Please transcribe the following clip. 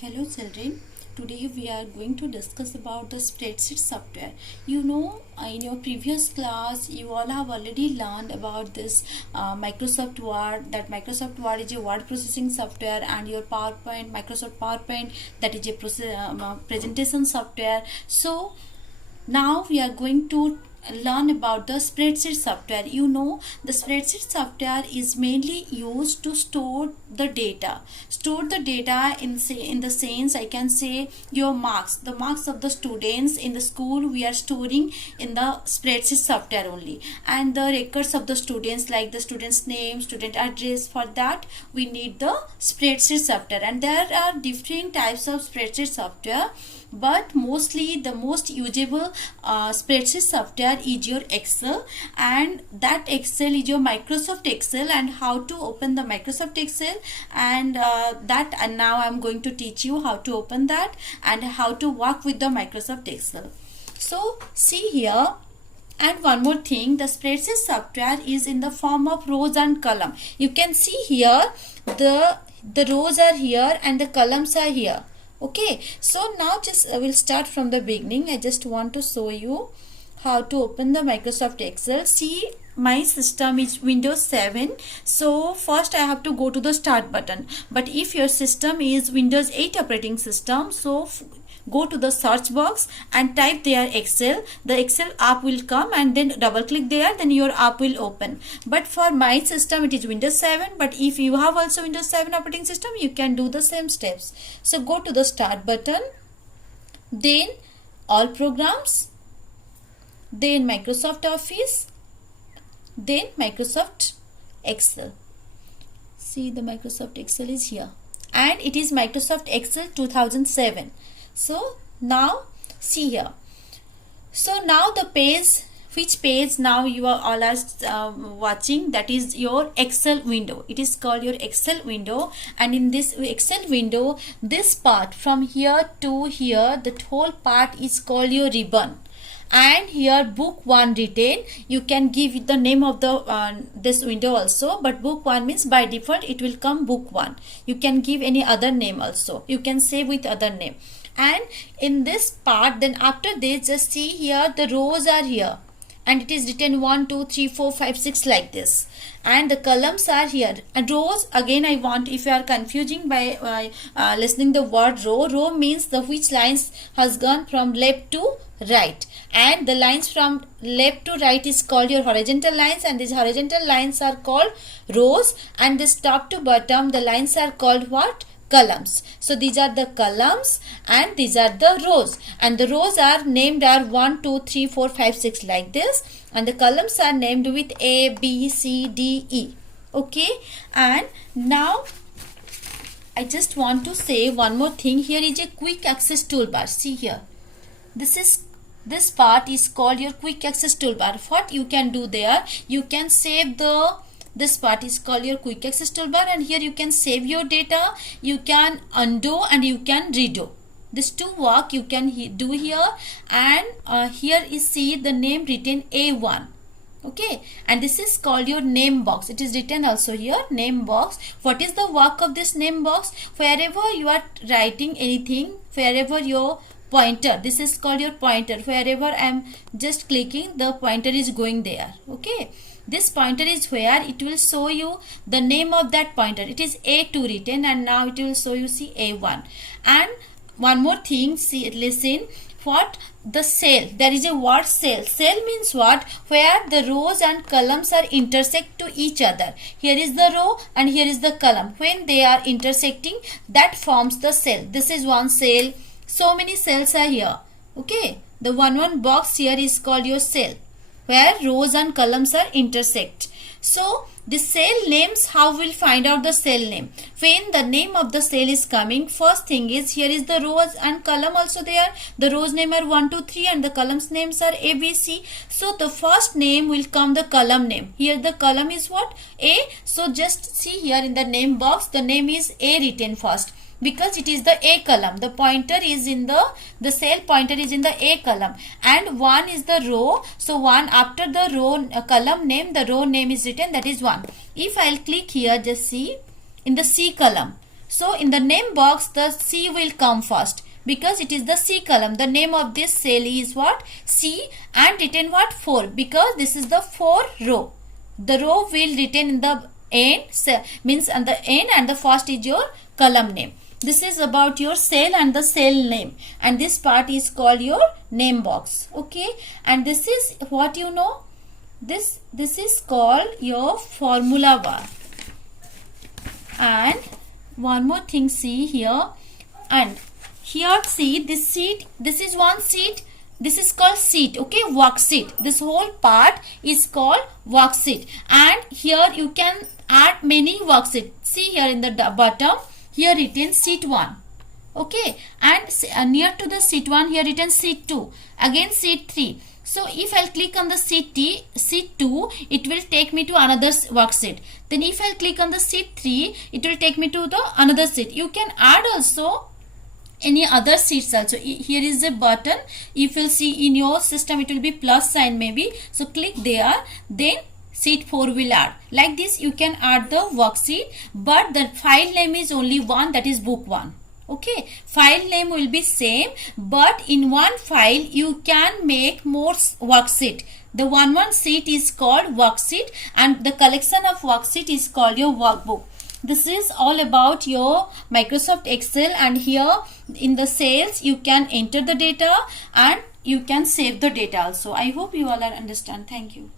Hello children, today we are going to discuss about the spreadsheet software. You know, in your previous class you all have already learned about this Microsoft Word, that Microsoft Word is a word processing software, and your PowerPoint, Microsoft PowerPoint, that is a presentation software. So now we are going to learn about the spreadsheet software. You know, the spreadsheet software is mainly used to store the data in the sense, I can say, your marks, the marks of the students in the school we are storing in the spreadsheet software only, and the records of the students like the student's name, student address. For that we need the spreadsheet software, and there are different types of spreadsheet software, but mostly the most usable spreadsheet software is your Excel, and that Excel is your Microsoft Excel, and how to open the Microsoft Excel, and now I'm going to teach you how to open that and how to work with the Microsoft Excel. So see here. And one more thing, the spreadsheet software is in the form of rows and column. You can see here the rows are here and the columns are here. Okay, so now just we'll start from the beginning. I just want to show you how to open the Microsoft Excel. See, my system is Windows 7, so first I have to go to the start button. But if your system is Windows 8 operating system, so go to the search box and type there Excel. The Excel app will come, and then double click there, then your app will open. But for my system it is Windows 7, but if you have also Windows 7 operating system, you can do the same steps. So go to the start button, then all programs, then Microsoft Office, then Microsoft Excel. See, the Microsoft Excel is here, and it is Microsoft Excel 2007. So now see here. So now the page, which page now you are all are watching, that is your Excel window. It is called your Excel window, and in this Excel window, this part from here to here, that whole part is called your ribbon. And here book 1 written, you can give the name of the this window also, but book 1 means by default it will come book 1. You can give any other name also, you can save with other name. And in this part, then after this, just see here the rows are here, and it is written 1 2 3 4 5 6 like this, and the columns are here. And rows, again I want, if you are confusing by listening the word row means the which lines has gone from left to right, and the lines from left to right is called your horizontal lines, and these horizontal lines are called rows, and this top to bottom the lines are called what? Columns. So these are the columns and these are the rows, and the rows are named are 1 2 3 4 5 6 like this, and the columns are named with A B C D E. Okay, and now I just want to say one more thing. Here is a quick access toolbar. See here, this part is called your quick access toolbar. What you can do there, you can save this part is called your quick access toolbar, and here you can save your data, you can undo and you can redo. This two work you can do here, and here is see the name written A1. Okay, and this is called your name box. It is written also here, name box. What is the work of this name box? Wherever you are writing anything, wherever your pointer, this is called your pointer, wherever I am just clicking, the pointer is going there. Okay, this pointer is where it will show you the name of that pointer. It is A2 written, and now it will show you see A1. And one more thing, see, listen, what? The cell, there is a word cell. Cell means what? Where the rows and columns are intersect to each other. Here is the row and here is the column. When they are intersecting, that forms the cell. This is one cell. So many cells are here. Okay, the one box here is called your cell, where rows and columns are intersect. So the cell names, how we'll find out the cell name? When the name of the cell is coming, first thing is, here is the rows and column also there. The rows name are 1 2 3 and the columns names are A B C. So the first name will come the column name. Here the column is what? A. So just see here in the name box, the name is A written first, because it is the A column. The pointer is in the cell pointer is in the A column, and 1 is the row. So 1 after the row column name, the row name is written, that is 1. If I'll click here, just see in the C column, So in the name box, the C will come first because it is the C column. The name of this cell is what? C, and written what? 4, because this is the 4 row. The row will written in the end, means on the end, and the first is your column name. This is about your cell and the cell name, and this part is called your name box. Okay, and this is what you know, this is called your formula bar. And one more thing, see here, and here see this sheet, this is one sheet, this is called sheet. Okay, worksheet. This whole part is called worksheet, and here you can add many worksheet. See here in the bottom, here written sheet 1. Okay, and near to the sheet 1, here written sheet 2, again sheet 3. So if I'll click on the sheet 2, it will take me to another worksheet. Then if I'll click on the sheet 3, it will take me to the another sheet. You can add also any other sheets also. Here is a button. If you'll see in your system, it will be plus sign maybe. So click there, then sheet 4 will add. Like this you can add the worksheet, but the file name is only one, that is book 1. Okay, file name will be same, but in one file you can make more worksheet. The one sheet is called worksheet, and the collection of worksheet is called your workbook. This is all about your Microsoft Excel, and here in the cells you can enter the data and you can save the data also. I hope you all understand. Thank you.